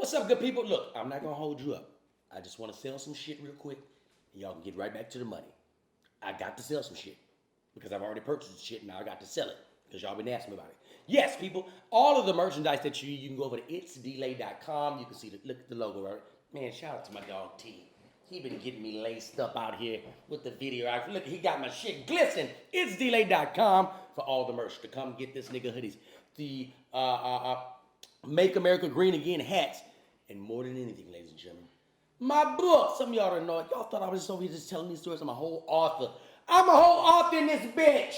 What's up, good people? Look, I'm not gonna hold you up. I just want to sell some shit real quick, and y'all can get right back to the money. I got to sell some shit because I've already purchased the shit, and now I got to sell it because y'all been asking me about it. Yes, people, all of the merchandise that you can go over to ItsDLai.com. You can see look at the logo, right? Man, shout out to my dog T. He been getting me laced up out here with the video. Look, he got my shit glistening. ItsDLai.com for all the merch to come get this nigga hoodies. The Make America Green Again hats. And more than anything, ladies and gentlemen, my book. Some of y'all don't know it. Y'all thought I was just over here just telling these stories. I'm a whole author. I'm a whole author in this bitch.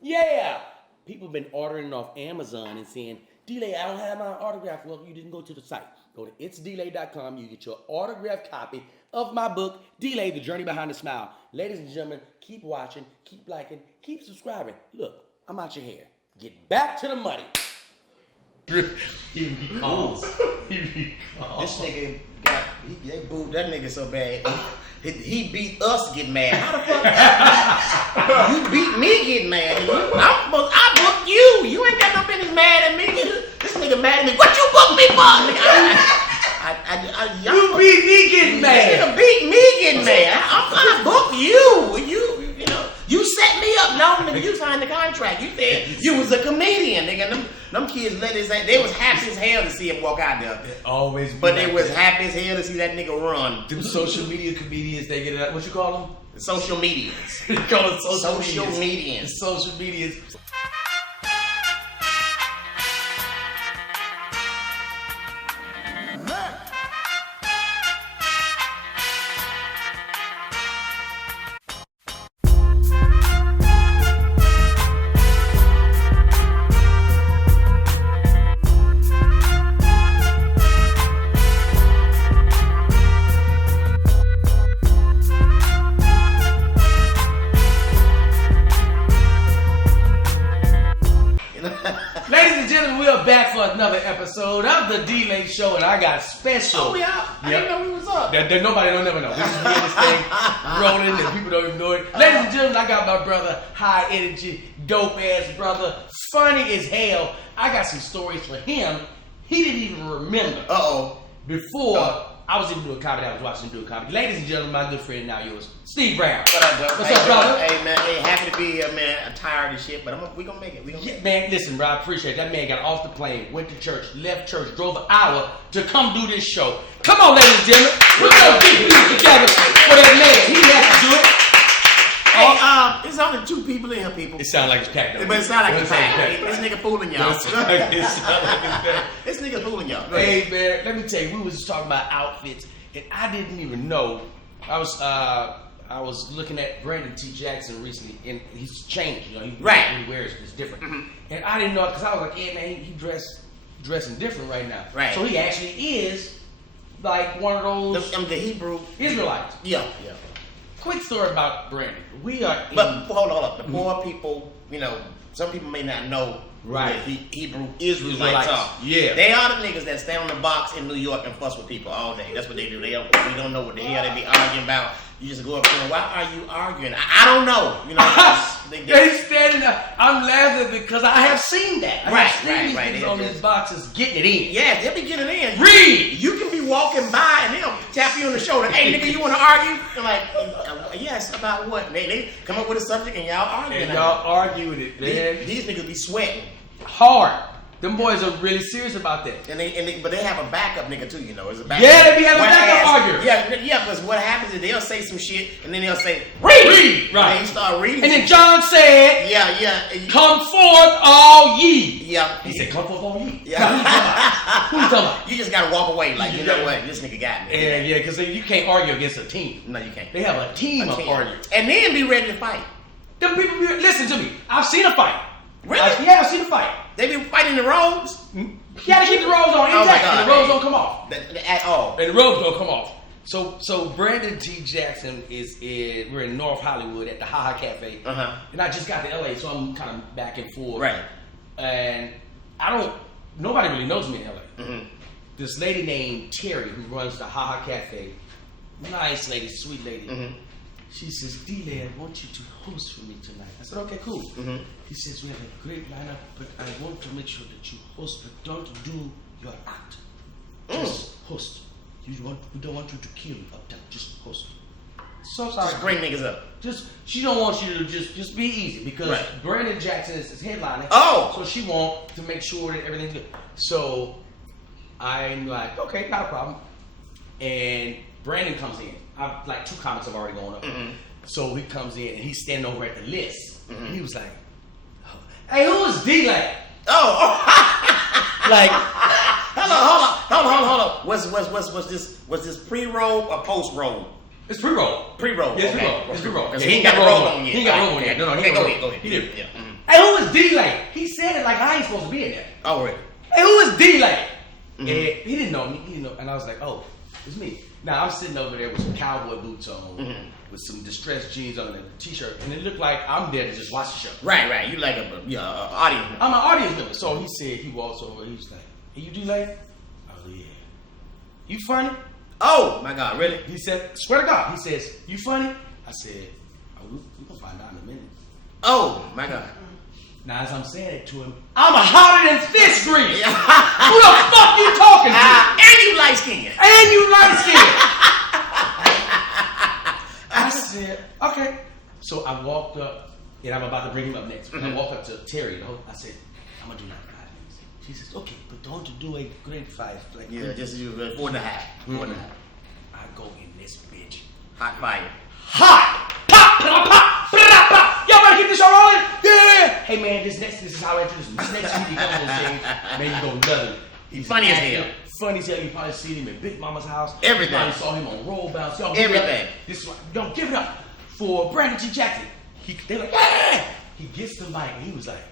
Yeah. People have been ordering off Amazon and saying, DLai, I don't have my autograph. Well, you didn't go to the site. Go to ItsDLai.com. You get your autographed copy of my book, DLai, The Journey Behind the Smile. Ladies and gentlemen, keep watching, keep liking, keep subscribing. Look, I'm out your hair. Get back to the money. He calls. This nigga they booed that nigga so bad. He beat us get mad. How the fuck? You beat me get mad. I booked you. You ain't got no business mad at me. This nigga mad at me. What you booked me for? You beat me getting mad. This nigga beat me getting mad. I'm gonna book you. You know. You set me up. No, nigga, you signed the contract. You said you was a comedian, nigga. Them kids let his ass. They was happy as hell to see him walk out there. Always. But they was happy as hell to see that nigga run. Them social media comedians, they get it. What you call them? Social medians. You call them Social medians. Social medians. Another episode of the DLai Show, and I got special. Oh yeah, I didn't know we was up. Nobody don't never know. We just doing this thing rolling, and people don't even know it. Ladies and gentlemen, I got my brother, high energy, dope ass brother, funny as hell. I got some stories for him. He didn't even remember. Before I was even doing comedy, I was watching him do comedy. Ladies and gentlemen, my good friend now yours, Steve Brown. What's up, brother? Hey man, happy to be here, man. I'm tired of shit, but we gonna make it. Man, listen, bro, I appreciate it. That man got off the plane, went to church, left church, drove an hour to come do this show. Come on, ladies and gentlemen, we're gonna keep these together for that man. He has to do it. Hey, it's only 2 people in here, people. It sounds like it's packed. But it sounds like it's packed. This nigga fooling y'all. This nigga fooling y'all. Hey man, let me tell you, we was talking about outfits, and I didn't even know. I was looking at Brandon T. Jackson recently, and he's changed. You know, he wears it's different, and I didn't know because I was like, yeah, man, he dressing different right now. Right. So he actually is like one of those the Hebrew Israelites. Yeah. Quick story about Brandon. But hold on. The poor people, you know, some people may not know. Right. Hebrew Israelites are. Yeah. They are the niggas that stand on the box in New York and fuss with people all day. That's what they do. We don't know what the hell they be arguing about. You just go up to them, why are you arguing? I don't know. You know, they standing there. I'm laughing because I have seen that. I have seen these niggas on these boxes getting it in. Yeah, they'll be getting it in. Read! You can be walking by and they'll tap you on the shoulder. Hey, nigga, you want to argue? They're like, yes, about what? They come up with a subject and y'all argue. And y'all argue with it, man. These niggas be sweating. Hard. Them boys are really serious about that. But they have a backup nigga too, you know. It's a backup. Yeah, they be having a backup arguer. Yeah, because what happens is they'll say some shit and then they'll say, read! Right. And they start reading. And then John said, come forth all ye. Yeah. He said, come forth all ye. Yeah. Who you talking about? You just gotta walk away like, you know what, this nigga got me. Yeah, because you can't argue against a team. No, you can't. They have a team of arguers. And then be ready to fight. Them people, listen to me. I've seen a fight. Really? I've seen a fight. They be fighting the robes? You gotta keep the robes on intact, and the robes don't come off. At all. And the robes don't come off. So Brandon T. Jackson we're in North Hollywood at the Ha Ha Cafe. And I just got to LA, so I'm kind of back and forth. Right. And nobody really knows me in LA. This lady named Terry who runs the Ha Ha Cafe, nice lady, sweet lady. She says, DLai, I want you to host for me tonight. I said, okay, cool. He says, we have a great lineup, but I want to make sure that you host, but don't do your act. Just host. We don't want you to kill up top. Just host. So Just bring niggas up. She don't want you to just be easy because Brandon Jackson is headlining. Oh, so she wants to make sure that everything's good. So I'm like, okay, not a problem. And Brandon comes in. I've like 2 comments have already gone up. Mm-hmm. So he comes in and he's standing over at the list. Mm-hmm. He was like, "Hey, who is DLai?" Oh, like, hold on. Was this pre-roll or post-roll? It's pre-roll. Pre-roll. Yeah, it's okay. pre-roll. It's pre-roll. Because he ain't got the roll on yet. He ain't got the roll on yet. No, he ain't go got ahead. He did. Yeah. Mm-hmm. Hey, who is DLai? He said it like I ain't supposed to be in there. Oh, really? Hey, who is DLai? Mm-hmm. And he didn't know me. He didn't know, and I was like, oh, it's me. Now I'm sitting over there with some cowboy boots on, with some distressed jeans on and a t-shirt, and it looked like I'm there to just watch the show. Right. You like a audience member. I'm an audience member. So he said he walks over. He was like, "Hey, you DLai?" I was like, "Yeah." "You funny?" Oh my God, really? He said, "Swear to God." He says, "You funny?" I said, "Oh, we gonna find out in a minute." Oh my God. Now as I'm saying it to him, I'm hotter than fish grease. Who the fuck you talking to? And you light skinned. And you light skinned. I said, okay. So I walked up, and I'm about to bring him up next. And I walked up to Terry. I said, I'm gonna do like 5 minutes. She says, okay, but don't you do a great 5? Like, Just you 4.5. 4.5. I go in this bitch. Hot fire. Hot! Pop! Pop! Pop! Pop! Y'all better keep this show rolling? Yeah! Hey man, this is how I do this. This next week you come on stage, man, you gonna love him. He's Funny as hell. Funny as hell. You probably seen him in Big Mama's house. Everything. You probably saw him on Roll Bounce. Y'all give it Everything. up. This is why. Don't give it up for Brandon G. Jackson. They're like, yeah! He gets the mic and he was like,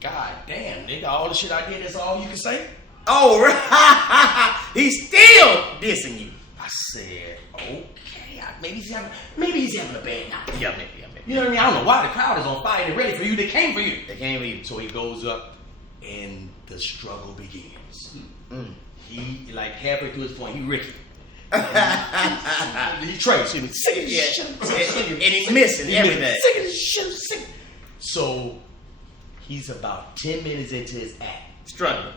God damn, nigga, all the shit I did, that's all you can say? Oh, right. He's still dissing you. I said, okay. Maybe he's having a bad night. Yeah, maybe. You know what I mean? I don't know why the crowd is on fire and ready for you. They came for you. They came for you. So he goes up and the struggle begins. He, like halfway through his point, he Ricky. He Trey, excuse me. Singing this shit. And he's missing everything. Singing this shit. So he's about 10 minutes into his act. Struggling.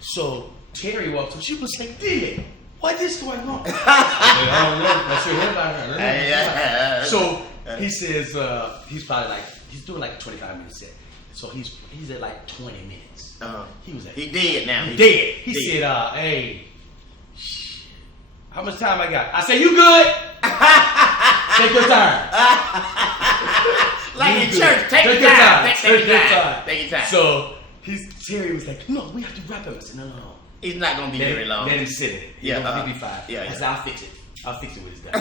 So Terry walks up. She was like, DLai, what is going on? I don't know. That's your headliner. So he says, he's probably like, he's doing like a 25-minute set. So he's at like 20 minutes. He was like, he dead now. He dead. He said, hey, how much time I got? I said, you good? Take your time. Like you in good. church, take your time. Take your time. So Terry was like, no, we have to wrap up. I said, no. He's not going to be very long. Let him sit it. Yeah. He'll be fine. Yeah. I said, I'll fix it. I'll fix it with his guy.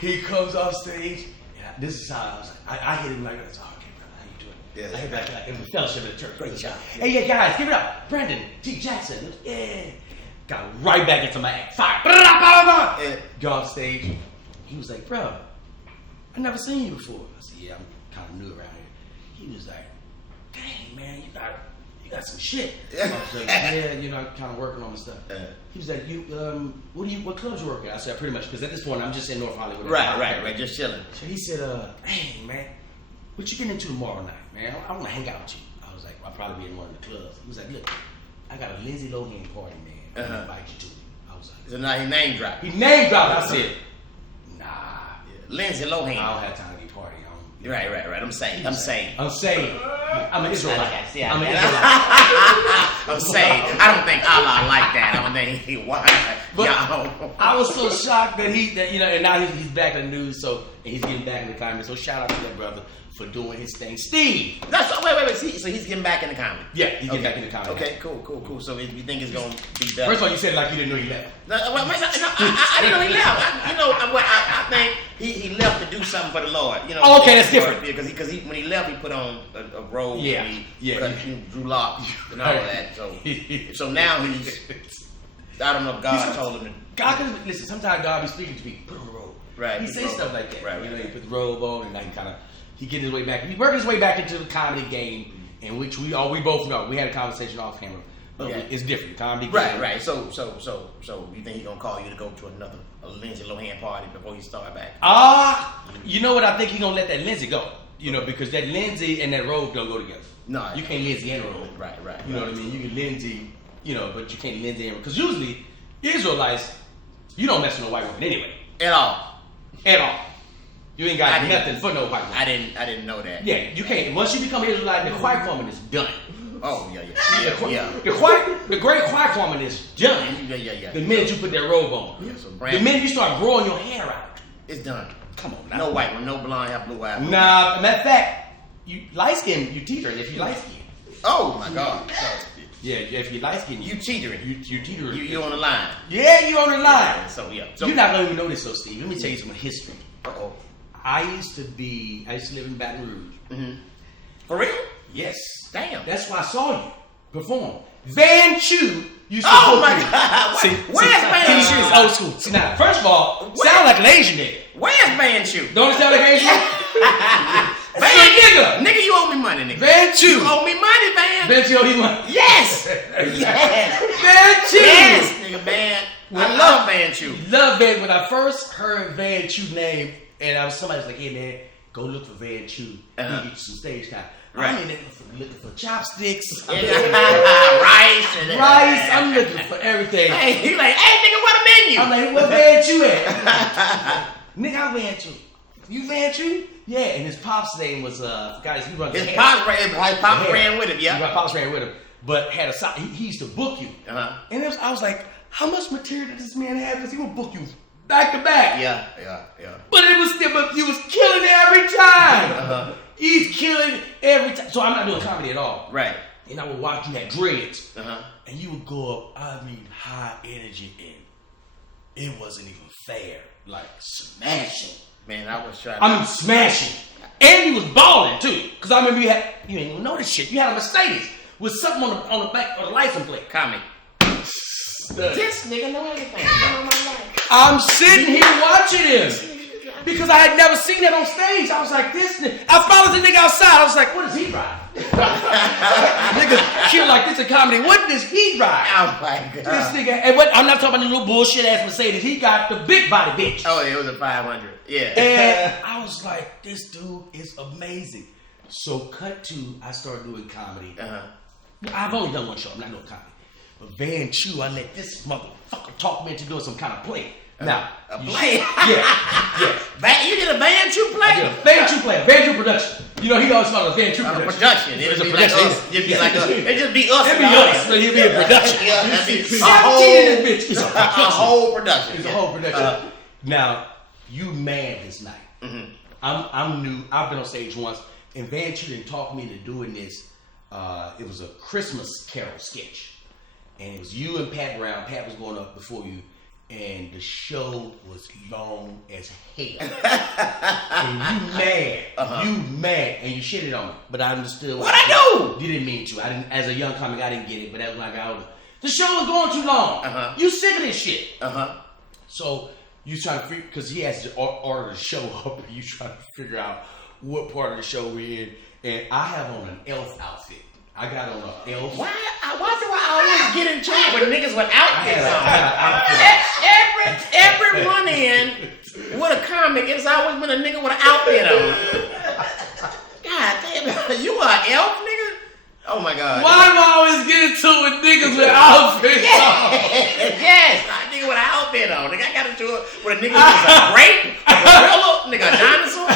He comes off stage. And this is how I was like, I hit him like that. Oh, okay, brother, how you doing? Yeah. I hit back like in the fellowship at the church. Great job. Hey, yeah, guys, give it up. Brandon T. Jackson. Yeah. Got right back into my act. Fire. Yeah. Got off stage. He was like, bro, I never seen you before. I said, yeah, I'm kind of new around here. He was like, dang, man, you got some shit. I was like, yeah, I'm kind of working on my stuff. He was like, what clubs you work at? I said, pretty much, because at this point, I'm just in North Hollywood. Right, just chilling. So he said, hey, man, what you getting into tomorrow night, man? I want to hang out with you. I was like, I'll probably be in one of the clubs. He was like, look, I got a Lindsay Lohan party, man. I'm going to invite you to it. I was like, so now he name dropped. He name dropped. I said, nah. Lindsay Lohan. I don't have time to be partying. Right. I'm saying. I'm an Israelite. Yeah, I'm saying. I don't think Allah like that. I don't think he why. But I was so shocked that and now he's back in the news, so and he's getting back in the comedy. So shout out to that brother for doing his thing. Steve. Wait. So he's getting back in the comedy. Yeah, he's getting back in the comedy. Okay, cool. So you think it's gonna be better? First of all, you said it like you didn't know he left. No, I didn't know he left. I think he left to do something for the Lord. Oh, okay, that's different. Because when he left, he put on a robe. Yeah, and he drew locks and all that. So now he's. I don't know if God told him to. God, listen, sometimes God be speaking to people. Put on the robe. Right. He says stuff like that. Right. He put the robe on and like he get his way back. He worked his way back into the comedy game, in which we both know. We had a conversation off camera. But it's different. Comedy game. Right. So you think he's gonna call you to go to a Lindsay Lohan party before he start back? You know what? I think he's gonna let that Lindsay go. Because that Lindsay and that robe don't go together. No. You can't Lindsay and robe. Right. You know what I mean? You can Lindsay you know, but you can't lend in because usually Israelites, you don't mess with no white woman anyway. At all. At all. You ain't got nothing for no white woman. I didn't know that. Yeah, you can't. Once you become Israelite, the white woman is done. Oh yeah. The great white woman is done. Yeah. The minute you put that robe on. Yeah, so the minute you start growing your hair out. It's done. Come on now. No white one, no blonde hair, blue eyes. Nah, matter of fact, you light skin, you teetering if you light skin. Oh my God. Yeah, if you light skin, You teetering. You teetering. You on the line. Yeah, you on the line. Yeah, so You're not gonna even know this, though, Steve. Let me tell you some history. Uh-oh. I used to live in Baton Rouge. Mm-hmm. For real? Yes. Damn. That's why I saw you perform. Van Chu used to Oh book my you. God. Where's Van Van Chu? Chu? Old school. See now, first of all, sound like an Asian nigga. Where's Van Chu? Don't it sound like an Asian nigga? Nigga. Nigga, you owe me money, nigga. Van Chu. You owe me money, Van. Van Chu, he won. Yes. Yes. Van Chu. Yes, nigga, Van. I love Van Chu. Love Van. When I first heard Van Chu name, and somebody was like, "Hey man, go look for Van Chu. He'll get you some stage time." Right. I'm looking for chopsticks. Rice. I'm looking for everything. Hey, he like, hey nigga, what a menu? I'm like, where Van Chu at? Nigga, I'm Van Chu. You Van Chu? Yeah, and his pop's name was guys. He runs. His pops ran with him, yeah. My pops ran with him, but had a side. He used to book you. And I was like, how much material did this man have? Because he would book you back to back. Yeah. But he was killing every time. He's killing every time. So I'm not doing comedy at all. Right. And I would watch you at dreads. And you would go up, I mean, high energy, and it wasn't even fair. Like smashing. Man, I was trying. I mean, smashing. And he was balling too. Because I remember you didn't even know this shit. You had a Mercedes with something on the back of the license plate. Comic. This nigga know everything. I'm sitting here watching him. Because I had never seen that on stage. I was like, this nigga. I followed the nigga outside. I was like, what does he ride? Niggas kill like this in comedy. What does he ride? Oh my God. This nigga, and I'm not talking about the little bullshit ass Mercedes. He got the big body bitch. Oh, it was a 500. Yeah. And I was like, this dude is amazing. So cut to, I started doing comedy. I've only done one show. I'm not doing comedy. But Van Chu, I let this motherfucker talk me into doing some kind of play. Now, a play? Yeah. You did a Van Chu play? I did a Van Chu play, Van Chu production. You know, he always called it a Van Chu production. It'd be like us. It'd be like us. It'd just be us. It'd be us. So he'd be a production. It's a whole production. It's a whole production. Now, you mad this night. I'm new. I've been on stage once. And Van Chu didn't talk me into doing this. It was a Christmas Carol sketch. And it was you and Pat Brown. Pat was going up before you. And the show was long as hell. And you mad, and you shitted on me. But I understood what I do. You didn't mean to. I didn't. As a young comic, I didn't get it. But that was when I got older. The show was going too long. You sick of this shit. So you trying to figure, because he has to order the show up, and you trying to figure out what part of the show we're in. And I have on an elf outfit. I got on an elf. Why do I always get in trouble with niggas with outfits on? Every run in with a comic, it's always been a nigga with an outfit on. God damn, you are an elf, nigga? Oh my God. Why do I always get into it with niggas with outfits on? Yes, a nigga with an outfit on. Nigga, I got into it with a nigga with a grape, a gorilla, nigga, a dinosaur.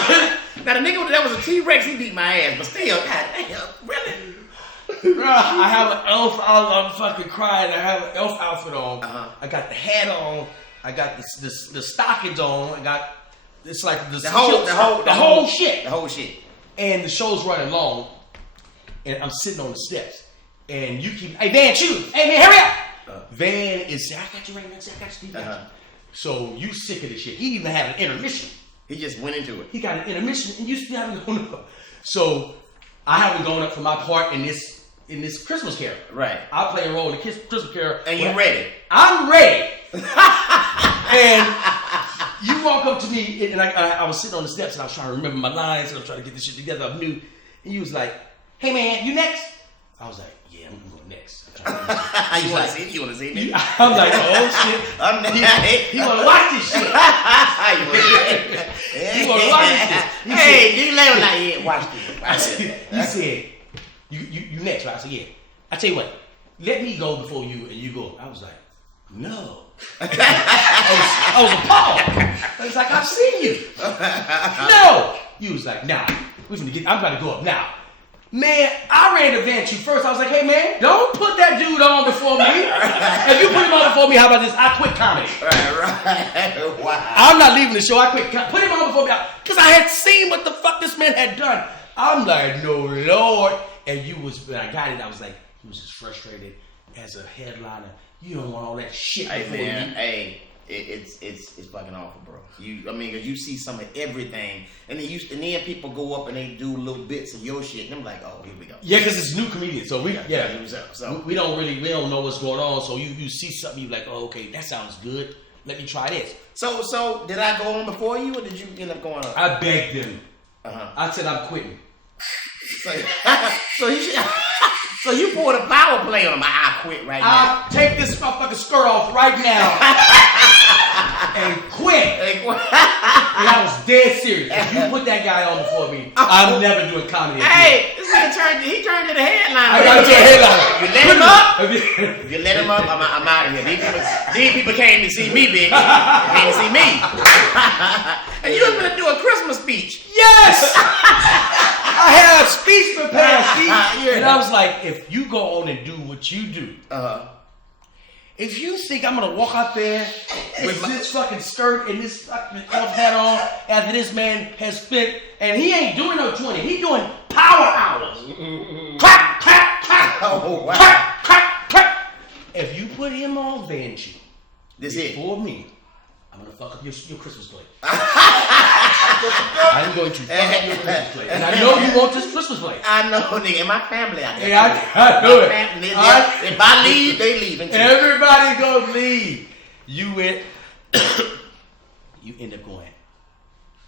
Now the nigga that was a T-Rex, he beat my ass, but still, God damn, really? Bro, I have an elf. I'm fucking crying. I have an elf outfit on. I got the hat on. I got the stockings on. I got it's like the whole shit. The whole shit. And the show's running long, and I'm sitting on the steps, and you keep, hey Van Chu, hey man, hurry up. Van is saying, I got you right now. I got you. So you sick of this shit? He even had an intermission. He just went into it. He got an intermission, and you still haven't gone up. So I haven't gone up for my part in this Christmas Carol. Right. I play a role in the Christmas Carol. And you ready? I'm ready. And you walk up to me, and I was sitting on the steps, and I was trying to remember my lines, and I was trying to get this shit together. I knew. And you was like, hey man, you next? I was like, yeah, I'm going next. You want to see it? You want to see it? I'm like, oh shit. I'm next. He want to watch this shit. He want to watch this shit. Hey, D-Lai was like, yeah, watch this. He said, you next, right? I said, yeah. I tell you what, let me go before you, and you go. I was like, no. I was appalled. I was like, I've seen you. No. You was like, nah. I'm about to go up now. Man, I ran to vent you first. I was like, hey man, don't put that dude on before me. If you put him on before me, how about this? I quit comedy. Right. Wow. I'm not leaving the show. I quit. Put him on before me. Because I had seen what the fuck this man had done. I'm like, no, Lord. And when I got it, I was like, he was just frustrated as a headliner. You don't want all that shit before you. Hey, it's fucking awful, bro. Cause you see some of everything, and then people go up and they do little bits of your shit, and I'm like, oh, here we go. Yeah, because it's new comedians, so we don't know what's going on. So you see something, you like, oh, okay, that sounds good. Let me try this. So did I go on before you, or did you end up going on? I begged him. I said I'm quitting. So you should. So you pulled a power play on him. I quit right now. I'll take this motherfucking skirt off right now and quit. And I was dead serious. If you put that guy on before me, I'm never doing comedy again. Hey, this nigga turned to the headliner. I got to a headliner. You let him up. If you let him up, I'm out of here. These people came to see me, bitch. They came to see me. And you was gonna do a Christmas speech. Yes. I had a speech prepared, Steve. And I was like, if you go on and do what you do, if you think I'm gonna walk out there with this fucking skirt and this fucking elf hat on after this man has spent, and he ain't doing no 20, he doing power hours. Clap, clap, clap. Oh, wow. Clap, clap, clap. If you put him on Vanjie before me, I'm gonna fuck up your Christmas plate. I'm going to fuck up your Christmas plate. And I know you want this Christmas plate. I know, nigga. And my family out there. Yeah, I know it. If I leave, they leaving too. Everybody gonna leave. You end up going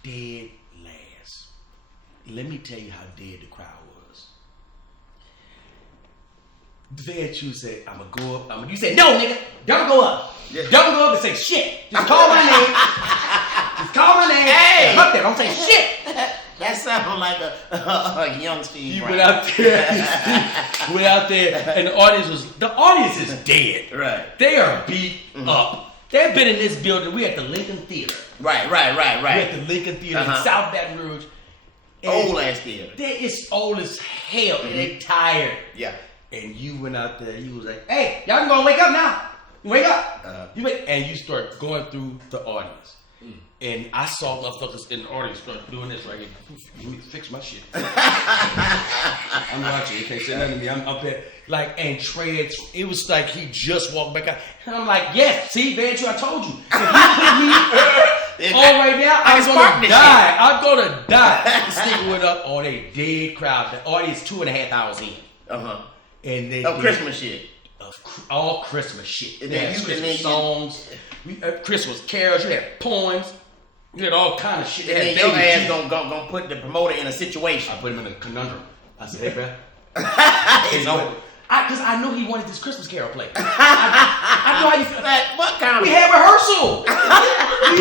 dead last. Let me tell you how dead the crowd was. That you said, I'm gonna go up. You said, no, nigga, don't go up. Yeah. Don't go up and say shit. Just call my name. Just call my name. Hey, fuck that. Don't say shit. That sounds like a young Steve. You went out there, and the audience is dead. Right. They are beat up. They've been in this building. We at the Lincoln Theater. Right. We at the Lincoln Theater in South Baton Rouge. Old ass theater. It's old as hell, and they tired. Yeah. And you went out there. You was like, "Hey, y'all gonna wake up now? Wake up!" And you start going through the audience. And I saw motherfuckers in the audience start doing this right here. Let me fix my shit. I'm watching. You can't say nothing to me. I'm up there. And treads. It was like he just walked back out. And I'm like, yes, see, Vanjie, I told you. If you put me on right now, I'm going to die. I'm going to die. The sticker went up on a dead crowd. The audience 2.5 hours in. And they Christmas shit. All Christmas shit. And they had Christmas songs. Christmas carols. You had poems. You had all kind of shit. And then your ass gonna put the promoter in a situation. I put him in a conundrum. I said, hey, bro. It's over. Because I knew he wanted this Christmas carol play. I know how you feel. What kind of... We had rehearsal. Do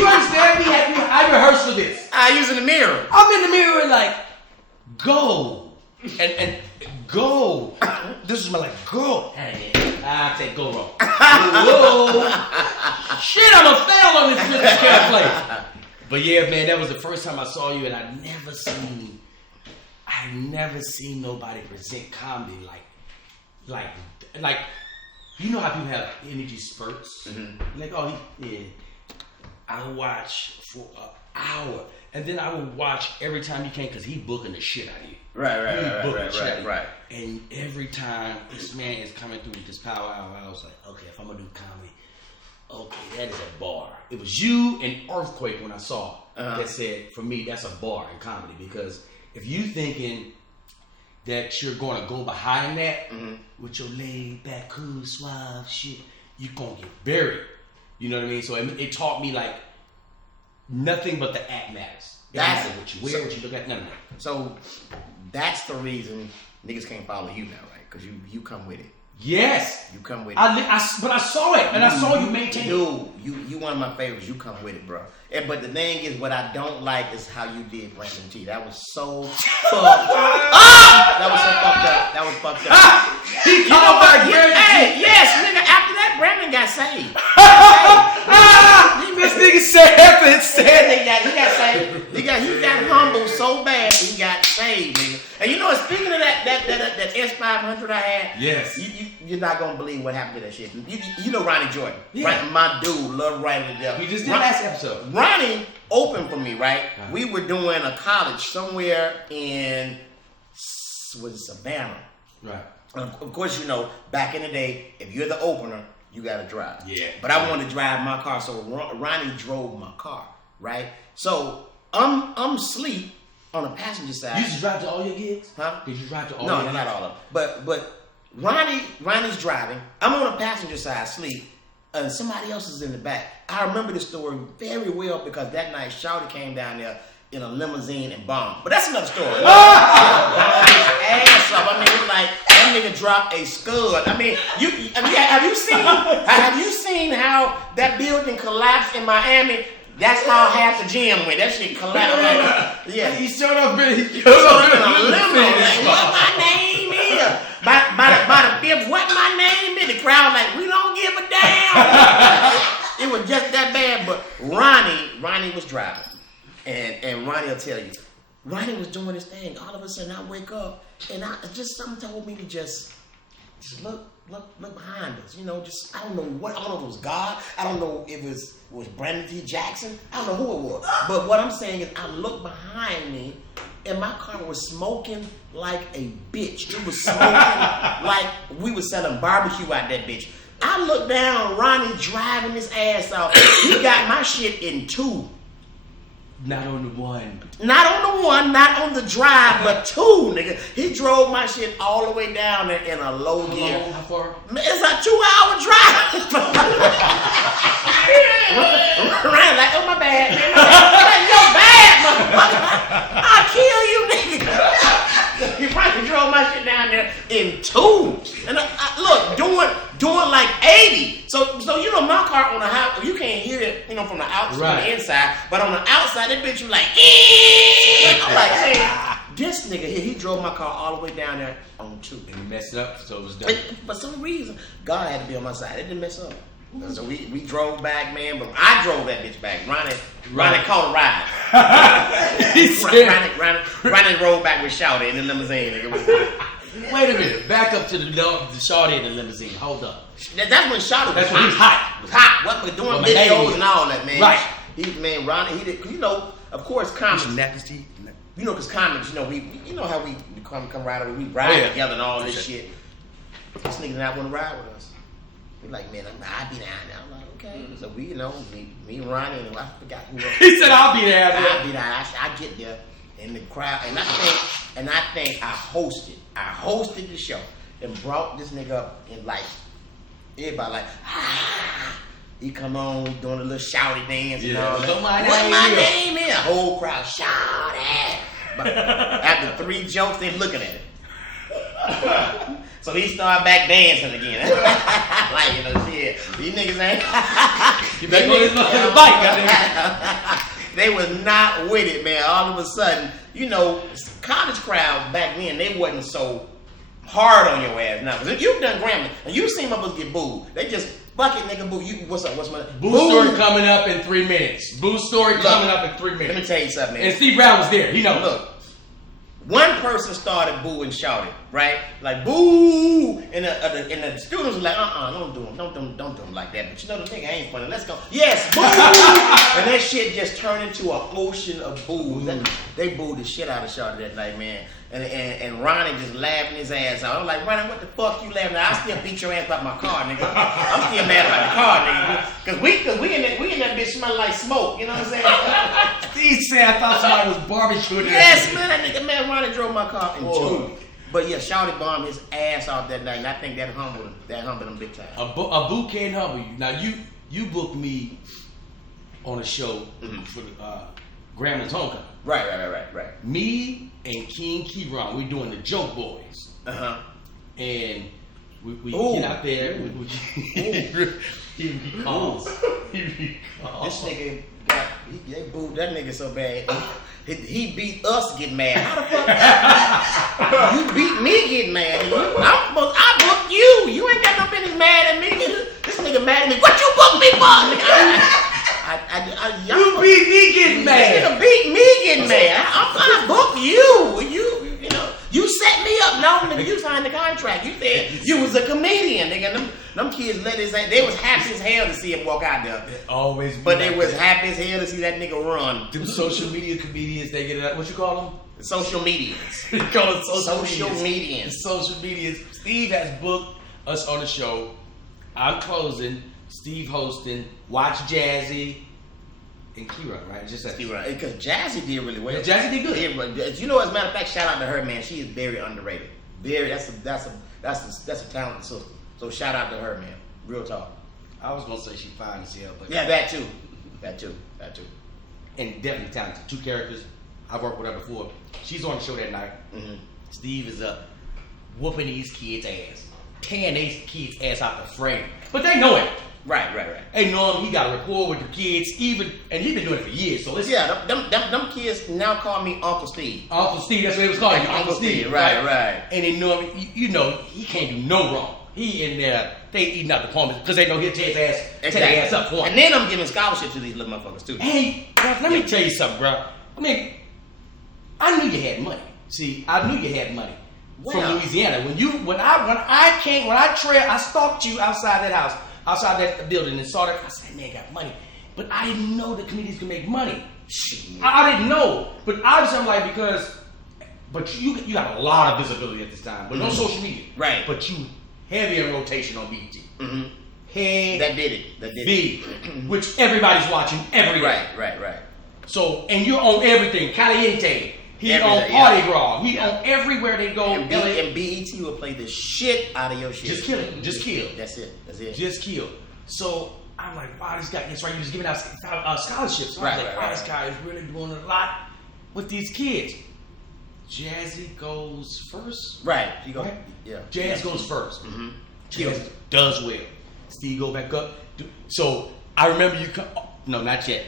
you understand? I rehearsed for this. I use in the mirror. I'm in the mirror like, go. And go. This is my go. I say go wrong. Whoa. Shit, I'm a fail on this Christmas carol play. But yeah, man, that was the first time I saw you, and I never seen nobody present comedy like you know how people have energy spurts. Like, oh, I would watch for an hour, and then I would watch every time you can because he booking the shit out of you. Right. And every time this man is coming through with this power hour, I was like, okay, if I'm gonna do comedy. Okay, that is a bar. It was you and Earthquake when I saw that said, for me, that's a bar in comedy. Because if you thinking that you're going to go behind that with your laid back, cool, suave shit, you're going to get buried. You know what I mean? So it taught me like nothing but the act matters. That's what you wear, what you look at, none of that. So that's the reason niggas can't follow you now, right? Because you come with it. Yes. You come with it. But I saw it, and I saw you maintain it. Dude, you one of my favorites. You come with it, bro. But the thing is, what I don't like is how you did Brandon T. That was so fucked up. That was so fucked up. That was fucked up. He called back Brandon T. Yes, nigga. After that, Brandon got saved. This nigga said after it said He got saved. He got humbled so bad. He got saved, nigga. And you know, speaking of that S500 I had, yes, you're not gonna believe what happened to that shit. You know Ronnie Jordan, yeah. right? My dude, love Ronnie to death. We just did last episode. Ronnie opened for me, right? Uh-huh. We were doing a college somewhere in Savannah, right? Of course, you know, back in the day, if you're the opener, you gotta drive. Yeah. But I wanted to drive my car, so Ronnie drove my car, right? So I'm asleep on the passenger side. You used to drive to all your gigs? Huh? Did you drive to all your gigs? No, not all of them. But Ronnie's driving. I'm on the passenger side asleep, and somebody else is in the back. I remember this story very well because that night Shawty came down there in a limousine and bombed. But that's another story. Ass up. I mean, it's like that nigga dropped a scud. I mean, have you seen how that building collapsed in Miami? That's how half the gym went. That shit collapsed. Yeah. He showed up in a limo. Like, what my name is? By the fifth, what my name is? The crowd like, we don't give a damn. It was just that bad. But Ronnie was driving. And Ronnie will tell you, Ronnie was doing his thing. All of a sudden I wake up and something told me to just look behind us. You know, just I don't know if it was God. I don't know if it was Brandon T. Jackson. I don't know who it was. But what I'm saying is I looked behind me and my car was smoking like a bitch. It was smoking like we were selling barbecue out that bitch. I looked down, Ronnie driving his ass off. He got my shit in two. Not on the one. Not on the one, not on the drive, but two, nigga. He drove my shit all the way down there in a low gear. How far? It's a 2-hour drive. Right, like, oh, my bad, man. You're bad, motherfucker. I'll kill you, nigga. He probably drove my shit down there in two. And look, doing like 80. So you know my car on the highway, you can't hear it, you know, from the outside, right. From the inside, but on the outside, that bitch was like, I'm like, hey, this nigga here, he drove my car all the way down there on two. And he messed up, so it was done. For some reason, God had to be on my side. It didn't mess up. So we drove back, man, but I drove that bitch back. Ronnie caught a ride. Ronnie rolled back with Shawty in the limousine. Wait a minute. Back up to the Shawty in the limousine. Hold up. That's when Shawty was when he was hot. Hot. What we're doing videos and all that, man. Right. Ronnie, he did, you know, of course, comics. You know, because comics, you know, you know how we come right over, we ride together and all this shit. This nigga not want to ride with us. We're like, man, I'll be down there. I'm like, okay. So we, you know, me and Ronnie, and I forgot who else. He said, I'll be there. I'll be there. I get there in the crowd, and I think I hosted the show and brought this nigga up in like, everybody like, he come on, we doing a little shouty dance and all that. What my name is? The whole crowd shouting. But after 3 jokes, they looking at it. So he started back dancing again. Like, you know, shit. These niggas ain't. You back on his bike, goddamn. They was not with it, man. All of a sudden, you know, college crowd back then, they wasn't so hard on your ass now. Because you've done Grambling, and you've seen motherfuckers get booed. They just, bucket nigga boo. What's up? What's my Boo story coming up in 3 minutes. Boo story coming up in 3 minutes. Let me tell you something, man. And Steve Brown was there. He knows. Look. One person started booing, shouting, right? Like boo, and the students were like, don't do them like that. But you know the nigga ain't funny. Let's go. Yes, boo. And that shit just turned into an ocean of boos. They booed the shit out of Shawty that night, man. And Ronnie just laughing his ass out. I'm like, Ronnie, what the fuck you laughing at? I still beat your ass about my car, nigga. I'm still mad about the car, nigga. Cause we in that bitch smelling like smoke. You know what I'm saying? He said I thought somebody was barbecuing. Yes, man. That nigga, man, Ronnie drove my car in two. But yeah, Shawty bombed his ass off that night, and I think that humbled him. That humbled him big time. A boo can't humble you. Now you booked me on a show for the Grambling Homecoming. Right. Me and King Keyron, we doing the Joke Boys. Uh-huh. And We get out there. He calls. This nigga they booed that nigga so bad. He beat us get mad. How the fuck? You beat me get mad. I booked you. You ain't got no business mad at me. This nigga mad at me. What you booked me for? You beat me getting mad. This nigga beat me getting mad. I booked you. You know. You set me up. No, nigga, you signed the contract. You said you was a comedian, nigga. Them kids they was happy as hell to see him walk out there. Always. But they was happy as hell to see that nigga run. Them social media comedians, they get it. What you call them? Social medians. You call them social medians. Social medians. Steve has booked us on the show. I'm closing. Steve hosting. Watch Jazzy. And Kira, right? Just that. Because Jazzy did really well. Yeah, Jazzy did good. You know, as a matter of fact, shout out to her, man. She is very underrated. That's a talented sister. So shout out to her, man. Real talk. I was gonna say she fine as hell, but yeah, that too. And definitely talented. 2 characters. I've worked with her before. She's on the show that night. Mm-hmm. Steve is up, whooping these kids' ass, tearing these kids' ass out the frame. But they know it. Right. They know him. He got a rapport with the kids, and he's been doing it for years. So listen. Yeah, them kids now call me Uncle Steve. Uncle Steve, that's what they was calling you, Uncle Steve. Right. And they know him. You know, he can't do no wrong. He in there, they eating out the palm because they know he'll tear his ass, tear their ass up for him. And then I'm giving scholarships to these little motherfuckers too. Hey, bro, let me tell you something, bro. I mean, I knew you had money. See, I knew you had money from Louisiana. When I stalked you outside that house, outside that building, and saw that. I said, man, got money, but I didn't know that comedians could make money. I didn't know, but obviously I'm like but you got a lot of visibility at this time, but no social media, right? But you heavy in rotation on BET. Mm-hmm. That did it. Which everybody's watching every day. Right. So, and you're on everything. Caliente. He on Party Gras. He on everywhere they go. And BET will play the shit out of your shit. Just kill it. Just kill. That's it. Just kill. So I'm like, wow, this guy. That's right. You're just giving out scholarships. So I was like, wow, this guy is really doing a lot with these kids. Jazzy goes first. Right. He goes. Right? Yeah. Jazz goes first. Mm-hmm. Jazz does well. Steve go back up. So I remember you come. No, not yet.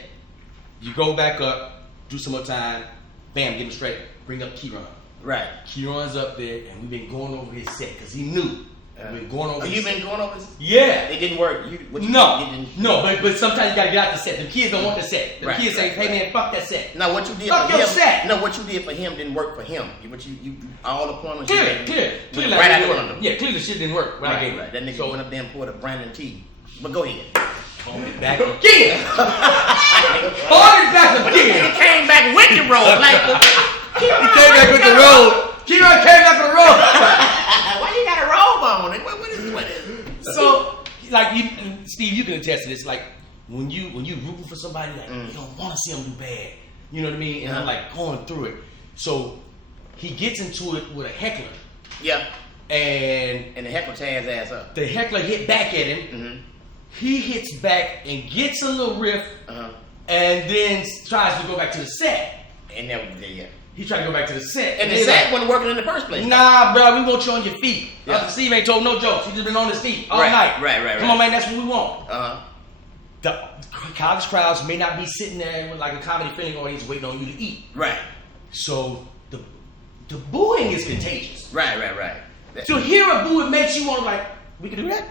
You go back up. Do some more time. Bam, get him straight. Bring up Kieran. Right. Kieran's up there, and we've been going over his set because he knew. We've been going over. You've been going over his? Yeah. It didn't work. No, but sometimes you gotta get out the set. The kids don't want the set. The kids say, "Hey man, fuck that set." No, what you did fuck for your him? Set. No, what you did for him didn't work for him. What you all the pointers. Clear. Right out of them. Yeah, clearly the shit didn't work. Right. That nigga went up there and poured a Brandon T. But go ahead. Hold it back again. Hold it back again. He came back with the roll. He came back with the roll. Kieran came back with the roll. Why you got a robe on? What is? So, like Steve, you can attest to this. Like when you rooting for somebody, like you don't want to see them do bad. You know what I mean? And I'm like going through it. So he gets into it with a heckler. Yeah. And the heckler tears his ass up. The heckler hit back at him. Mm-hmm. He hits back and gets a little riff, and then tries to go back to the set. And then he tried to go back to the set. And the set wasn't working in the first place. Nah, bro, we want you on your feet. Steve ain't told no jokes. He just been on his feet all night. Right. Come on, man, that's what we want. The college crowds may not be sitting there with like a comedy feeling audience waiting on you to eat. Right. So the booing is contagious. Right. To hear a boo, it makes you want to like, we can do that?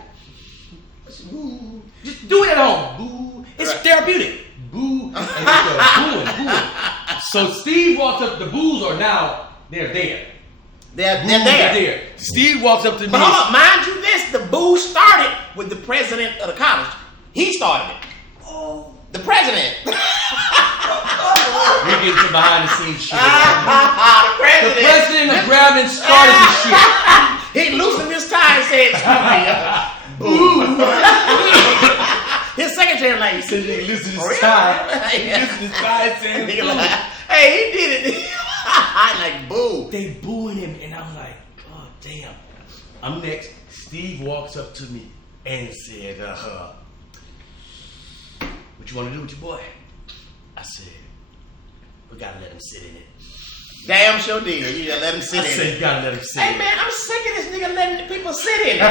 Boo. Just do it at home. Boo. It's therapeutic. Boo. And booing. So Steve walks up. The boos are now, they're there. They're there. Steve walks up to me. But hold on, mind you this, the boo started with the president of the college. He started it. Oh. The president. We get to behind the scenes shit. The president of Grambling started the shit. He loosened his tie and said, boo. His secretary like, he said, he loosened his tie. He loosened his tie and said, boo. Hey, he did it. I like, boo. They booing him, and I'm like, oh, damn. I'm next. Steve walks up to me and said, what you want to do with your boy? I said, we gotta let him sit in it. Damn sure did. You gotta let him sit I in said, it. you gotta let him sit Hey in man, I'm sick of this nigga letting people sit in it.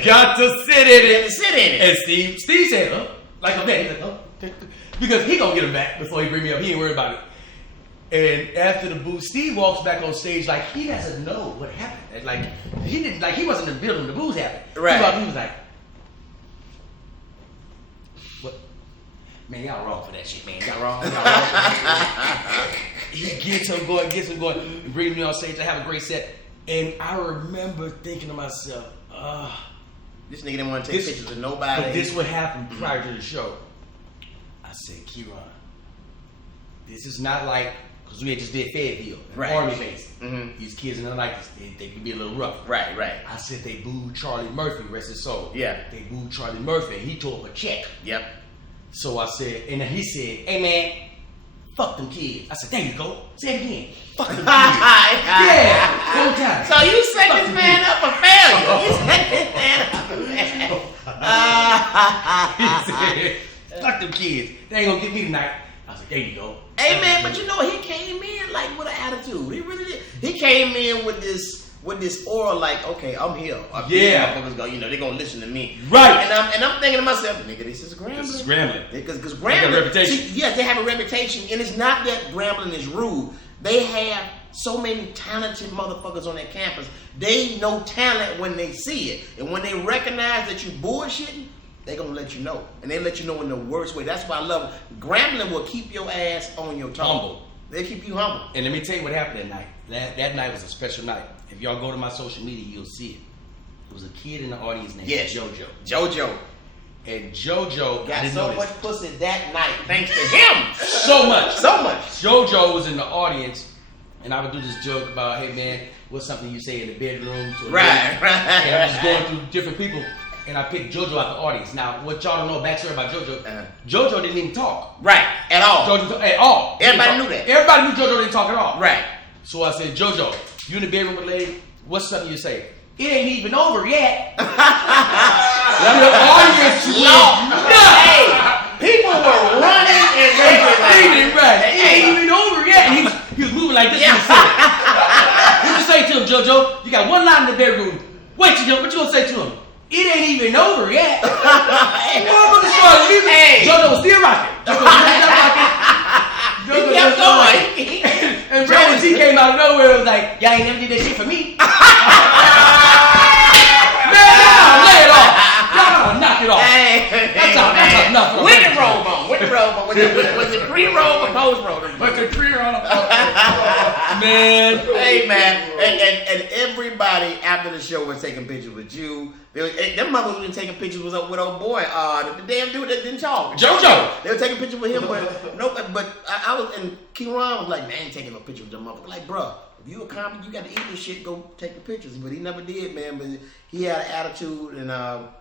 He got to sit in it. Sit in it. And Steve said, like okay, he's like, because he gonna get him back before he bring me up. He ain't worried about it. And after the booth, Steve walks back on stage like he doesn't know what happened. Like he didn't, like he wasn't in the building. The booth happened. Right. He was like, "What? Man, y'all wrong for that shit, man. Y'all wrong. He gets him going, and brings me on stage. I have a great set, and I remember thinking to myself, This nigga didn't want to take pictures of nobody. But this would happen prior to the show. I said, Kieran, this is not like, because we had just did Fayetteville, right. Army base. Mm-hmm. These kids in the like this, they can be a little rough. Right. I said they booed Charlie Murphy, rest his soul. Yeah. They booed Charlie Murphy, and he tore up a check. Yep. So I said, and then he said, hey man, fuck them kids. I said, there you go. Say it again. Fuck them kids. Yeah, one time. So you set this man up for failure. You set this man up for failure. He said, fuck them kids. They ain't gonna get me tonight. I said, there you go. Hey man, but you know he came in like with an attitude. He really did. He came in with this aura like, okay, I'm here. Yeah. Motherfuckers go, they're gonna listen to me. Right. And I'm thinking to myself, nigga, this is Grambling. This is Grambling. Because They got a Grambling, reputation. see, yes, they have a reputation, and it's not that Grambling is rude. They have so many talented motherfuckers on their campus. They know talent when they see it, and when they recognize that you bullshitting, they gonna let you know, and they let you know in the worst way. That's why I love it. Grambling will keep your ass on your toe. Humble. They keep you humble. And let me tell you what happened that night. That night was a special night. If y'all go to my social media, you'll see it. There was a kid in the audience named JoJo. JoJo. And JoJo Got so much pussy that night thanks to him. So much. JoJo was in the audience, and I would do this joke about, hey man, what's something you say in the bedroom? To a Right. And I was going through different people, and I picked JoJo out the audience. Now, what y'all don't know backstory about JoJo, JoJo didn't even talk. Right. At all. At all. Everybody knew that. Everybody knew JoJo didn't talk at all. Right. So I said, JoJo, you in the bedroom with a lady, what's something you say? It ain't even over yet. And the audience went nuts. Hey, people were running and raving. Right. It ain't even over yet. And he was moving like this. Yeah. What you say to him, JoJo? You got one line in the bedroom. Wait, what you gonna say to him? It ain't even over yet. JoJo was still rocking. He kept going. And Ronnie, he came out of nowhere and was like, y'all ain't never did that shit for me. Man, lay it off. Y'all knock it off. Hey, that's enough. With the robe on. Was it pre-robe or post-robe? With the pre-robe. Man. Hey, man. And everybody after the show was taking pictures with you. Them mothers were taking pictures with old boy, the damn dude that didn't talk. JoJo. They were taking pictures with him, but I was, and Kieran was like, man, I ain't taking no picture with them motherfuckers. Like, bro, if you a comic, you got to eat this shit, go take the pictures. But he never did, man. But he had an attitude, and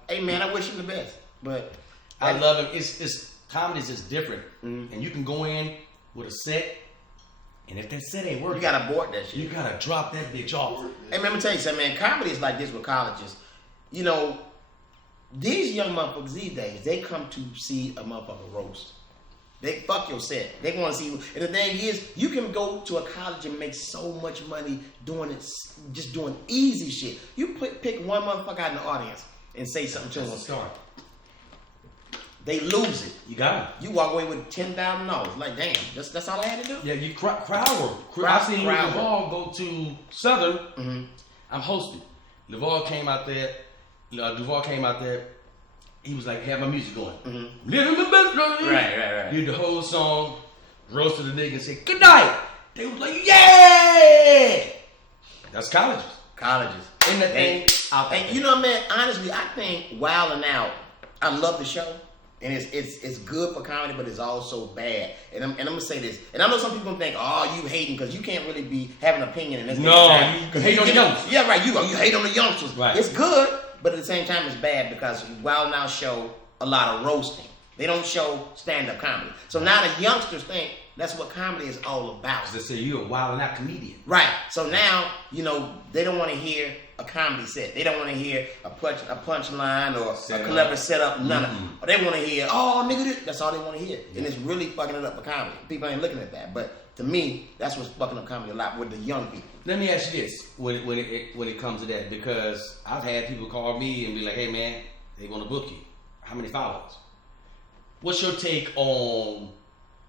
hey, man, I wish him the best. But I love him. It's comedy is just different, and you can go in with a set. And if that set ain't working, you gotta abort that shit. You gotta drop that bitch off. Hey, man, let me tell you something, man. Comedy is like this with colleges. You know, these young motherfuckers these days, they come to see a motherfucker roast. They fuck your set. They want to see you. And the thing is, you can go to a college and make so much money doing it, just doing easy shit. You pick one motherfucker out in the audience and say something to them. Start. They lose it. You got it. You walk away with $10,000. Like, damn, that's all I had to do? Yeah, you crowd work. I seen Laval go to Southern. Mm-hmm. I'm hosting. Laval came out there. Duval came out there. He was like, have my music going. Mm-hmm. Living the best life. Right. Did the whole song, roasted the nigga and said, good night. They was like, yeah. That's colleges. And the thing. And you know, man, honestly, I think Wildin' Out, I love the show. And it's good for comedy, but it's also bad. And I'm gonna say this. And I know some people think, oh, you hating because you can't really be having an opinion. And that's you hate on the youngsters. Yeah, right. You hate on the youngsters. Right. It's good, but at the same time, it's bad because Wildin' Out show a lot of roasting. They don't show stand-up comedy. So now the youngsters think that's what comedy is all about. They say you're a Wildin' Out comedian. Right. So now, they don't want to hear a comedy set. They don't want to hear a punchline or Set a clever up. setup. None of it. They want to hear, oh nigga, that's all they want to hear, and it's really fucking it up for comedy. People ain't looking at that, but to me, that's what's fucking up comedy a lot with the young people. Let me ask you this: when it comes to that, because I've had people call me and be like, "Hey man, they want to book you. How many followers?" What's your take on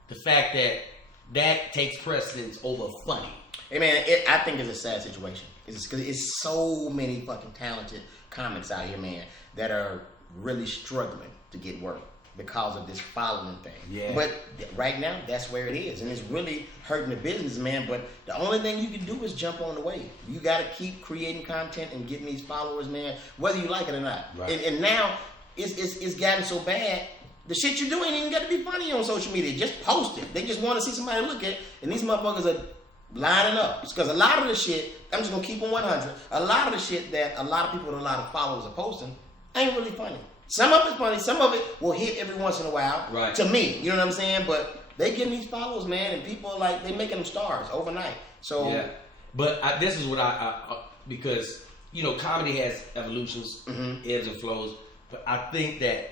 the fact that takes precedence over funny? Hey man, I think it's a sad situation. It's because it's so many fucking talented comics out here, man, that are really struggling to get work because of this following thing. Yeah. But right now, that's where it is, and it's really hurting the business, man. But the only thing you can do is jump on the wave. You got to keep creating content and getting these followers, man, whether you like it or not. Right. And now it's gotten so bad. The shit you do ain't even got to be funny on social media. Just post it. They just want to see somebody look at it, and these motherfuckers are lining up. It's because a lot of the shit, I'm just gonna keep on 100. A lot of the shit that a lot of people with a lot of followers are posting ain't really funny. Some of it's funny, some of it will hit every once in a while. Right. To me, you know what I'm saying? But they getting these followers, man, and people are like, they making them stars overnight. So Yeah, but this is what I because you know comedy has evolutions, ebbs and flows, but I think that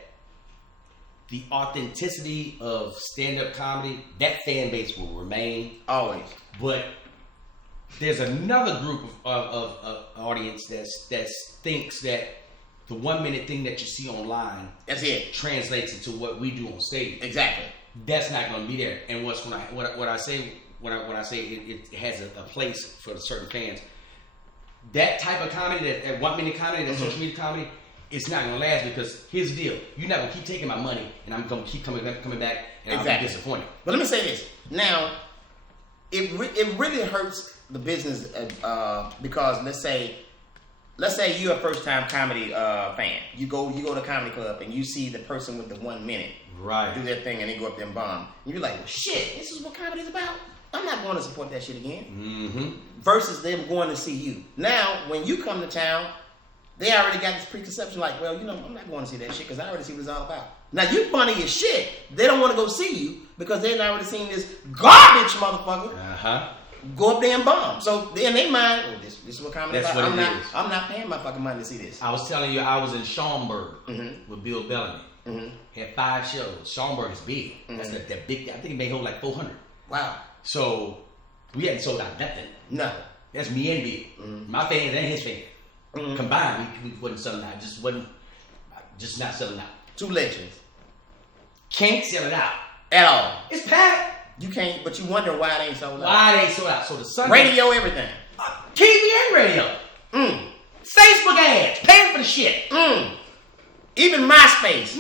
the authenticity of stand-up comedy, that fan base will remain always. But there's another group of audience that thinks that the 1 minute thing that you see online That's it. translates into what we do on stage. Exactly. That's not going to be there. And what I say it has a place for the certain fans. That type of comedy, that 1 minute comedy, that social media comedy, it's not going to last because here's the deal: you're not going to keep taking my money, and I'm going to keep coming back, and I'll be disappointed. But let me say this now. It really hurts the business because let's say you're a first time comedy fan. You go to comedy club and you see the person with the 1 minute do their thing and they go up there and bomb. And you're like, well, shit, this is what comedy's about. I'm not going to support that shit again. Mm-hmm. Versus them going to see you. Now, when you come to town, they already got this preconception like, well, you know, I'm not going to see that shit because I already see what it's all about. Now, you funny as shit. They don't want to go see you because they've already seen this garbage motherfucker go up there and bomb. So in their mind, oh, this is what comedy is about. I'm not paying my fucking money to see this. I was telling you, I was in Schaumburg with Bill Bellamy. Had 5 shows. Schaumburg is big. That's that big. I think it may hold like 400. Wow. So we hadn't sold out nothing. Nothing. That's me and Bill. My fans and his fans. Combined, we wasn't selling out. Just not selling out. 2 legends. Can't sell it out At all. It's packed. You can't, but you wonder why it ain't sold out. Why it ain't sold out? So the Sunday Radio, everything. TV and radio. Facebook ads. Paying for the shit. Even MySpace.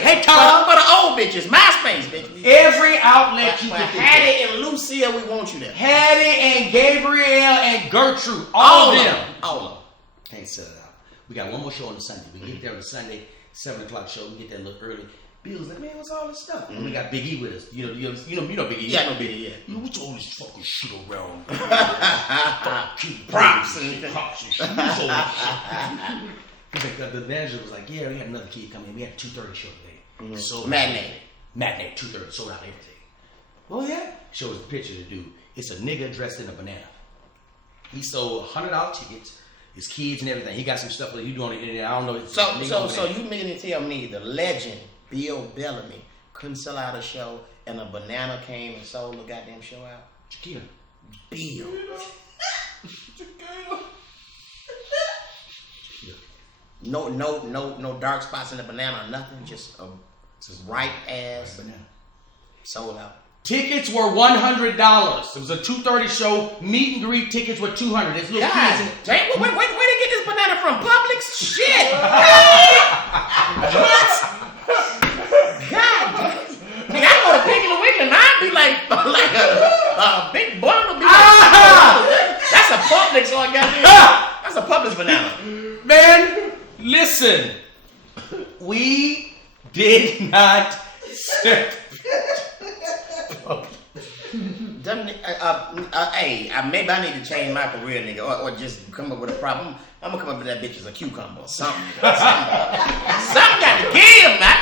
Hey Tom. For the old bitches, MySpace, bitch. Every outlet you but can Hattie and Lucille, we want you there. Hattie and Gabrielle and Gertrude. All of them. All of them. Can't sell it out. We got one more show on the Sunday. We get there on the Sunday, 7 o'clock show. We get there a little early. Bill's like, man, what's all this stuff? And we got Big E with us. You know Big E. Yeah, I know Big E, yeah. You know, what's all this fucking shit around? Props and shit. He's like, the manager was like, yeah, we had another kid come in. We had a 2:30 show today. So Matinee, 2:30, sold out everything. Oh yeah? Shows the picture of the dude. It's a nigga dressed in a banana. He sold $100 tickets. His kids and everything. He got some stuff that he doing on the internet. I don't know. So you mean to tell me the legend Bill Bellamy couldn't sell out a show and a banana came and sold the goddamn show out? Chiquita. Bill. No dark spots in the banana or nothing. Just a ripe ass banana. Sold out. Tickets were $100. It was a 2:30 show. Meet and greet tickets were $200. There's little kids in it. Where did they get this banana from? Publix? Shit. What? God. Nigga, I go to Pig in the Week and I'd be like a big bundle. That's a Publix all I got there. That's a Publix banana. Man, listen. We did not set hey, maybe I need to change my career, nigga, or just come up with a problem. I'm gonna come up with that bitch as a cucumber or something. Something got to give, man.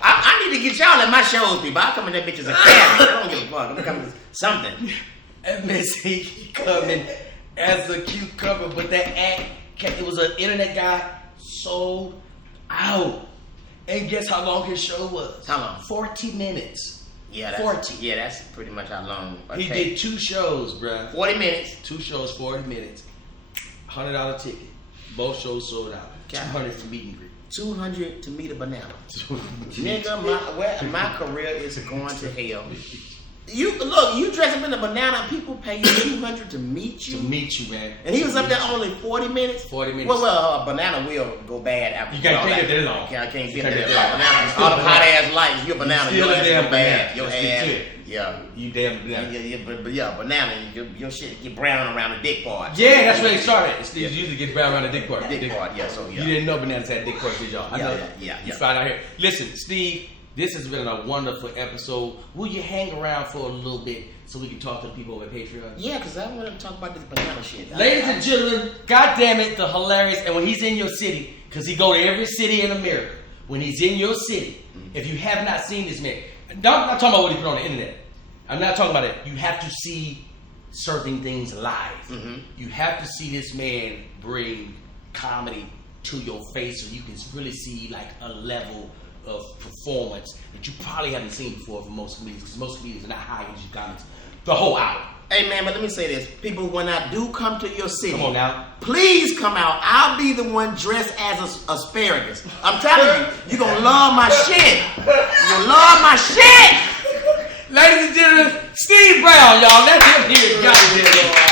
I need to get y'all at my shows, people. I come in that bitch as a cabbage. I don't give a fuck. I'm gonna come with something. And Miss he coming as a cucumber, but that act, it was an internet guy, sold out. And guess how long his show was? How long? 40 minutes. Yeah, that's 40. Yeah, that's pretty much how long. He did 2 shows, bruh. 40 minutes. 2 shows, 40 minutes. $100 ticket. Both shows sold out. God. 200 for meet and greet. 200 to meet a banana. Nigga, my career is going to hell. You dress up in a banana, people pay you 200 to meet you. To meet you, man. And he was up there only 40 minutes. 40 minutes. Well, a banana will go bad after. You can't get there long. I can't get there long. All the hot ass lights, you're a banana. Still a damn banana. Your Let's get ass. to it. Yeah. You damn banana. Yeah, banana. Your shit get brown around the dick part. Yeah, that's where they started. It usually get brown around the dick part. Dick part, yeah. So yeah. You didn't know bananas had dick parts, did y'all? I know that. Yeah. You find out here. Listen, Steve, this has been a wonderful episode. Will you hang around for a little bit so we can talk to the people over Patreon? Yeah, because I want to talk about this banana shit. Ladies and gentlemen, goddamn it, the hilarious. And when he's in your city, because he go to every city in America. When he's in your city, if you have not seen this man, I'm not talking about what he put on the internet. I'm not talking about it. You have to see certain things live. Mm-hmm. You have to see this man bring comedy to your face so you can really see like a level of performance that you probably haven't seen before for most comedians, because most comedians are not high energy comics the whole hour. Hey man, but let me say this. People, when I do come to your city, Come on now. please come out. I'll be the one dressed as asparagus. I'm telling you, you're going to love my shit. You'll love my shit. Ladies and gentlemen, Steve Brown, y'all. That's him here. Goddamn.